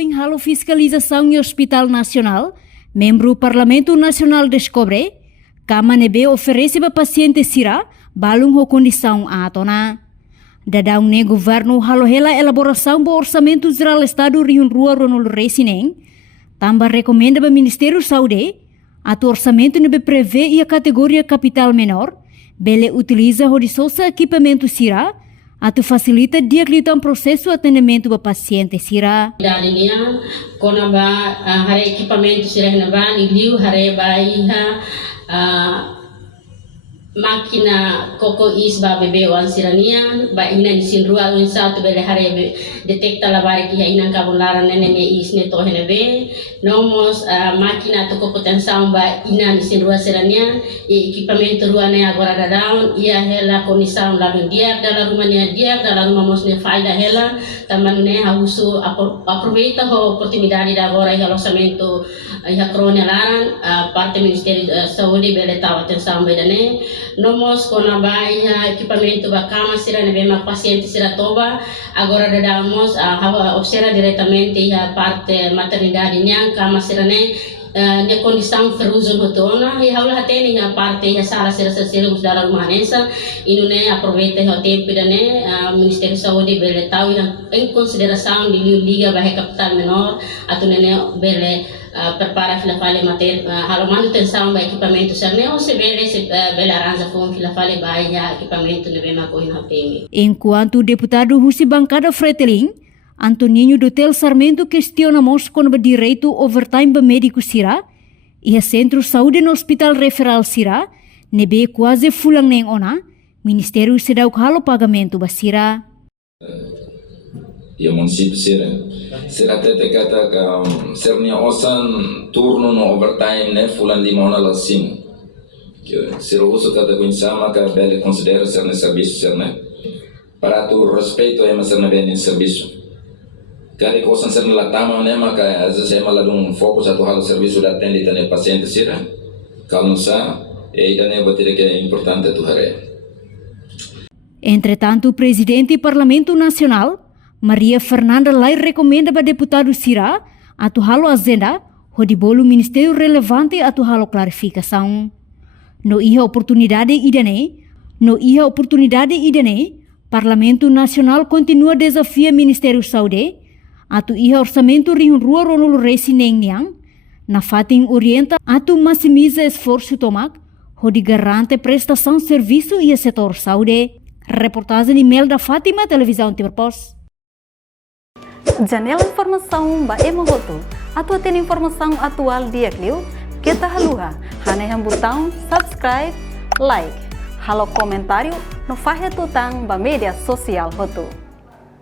em halo fiscalização e Hospital Nacional, membro Parlamento Nacional descobre kama nebe oferece para paciente sira balung ho condição atona. Dadang ne governo halo hela elaboração do orçamento geral Estado Rio Rua Ronald Resineng, também recomenda para Ministério Saúde atu orçamento nebe prevê e a categoria capital menor, bele utiliza o resource equipamento sira atu facilita diagnóstico processo atendimento para paciente sira. Dalinya kona ba hare equipamento sira na ba iliu hare ba iha makina koko is ba bebe wan sirania ba ina ni sinrua un satu bele hare detekta labari ki ina kabularan nene is ne to henebe nomos makina to koko tensão ba ina ni sinrua sirania e equipamento rua ne agora da down ia hela condição lá no dia dalam rumahnya dia dalam momos ne faida hela taman ne hausu aproveita ho oportunidade da agora e orçamento ia crone laran parte Ministério Saúde bele tawa tensão bedane nomos kona ba iha equipamento ba cama sira ne bema paciente sira toba agora damos observa diretamente iha parte maternidade nya cama sira ne ne condição ferruzo hotona e haula hatene iha parte iha sala sira sira dalam rumah nesa inune aproveita ho tempo dane Ministério Saúde bele tahu em consideração de liga ba capital menor atunene bele prepara fila fale mater halo manutenção ba equipamento serne ou se bele arranja fom fila fale ba ya equipamento ne bema ko hinapemi. Enquanto o deputado Husi Bancada Freteling, Antoninho Dotel Sarmento questionamos com o direito overtime ba médico sira e a Centro Saúde no Hospital Referral sira nebe quase fulang neng ona Ministério sedau halo pagamento ba sira. E o município será até kata sernia osan turno no overtime ne fulan di mona la sim que ser uso kata kunsama ka bele considera ser ne serviço ser ne para tu respeito é mas ser ne bem serviço cada coisa ser ne la tama ne maka às vezes é maladum foco a tu halo serviço da atende tane paciente sira calma sa e tane bater que é importante tu hare. Entretanto, o presidente do Parlamento Nacional Maria Fernanda Lai recomenda para deputado Sira atu halo agenda hodi bolu ministério relevante atu halo clarificação. No iha oportunidade idane, Parlamento Nacional continua desafia Ministério Saúde atu iha orçamento Rio Rua Ronald Resineng niang na fating orienta atu maximiza esforço tomak hodi garante prestação serviço e setor saúde. Reportagem de Melda Fátima, Televisão Timor-Post. Janela informação ba emohoto atau ten informação atual dia kliu kita haluha haneham botão subscribe like halo comentário no fahe tutang ba media sosial hoto.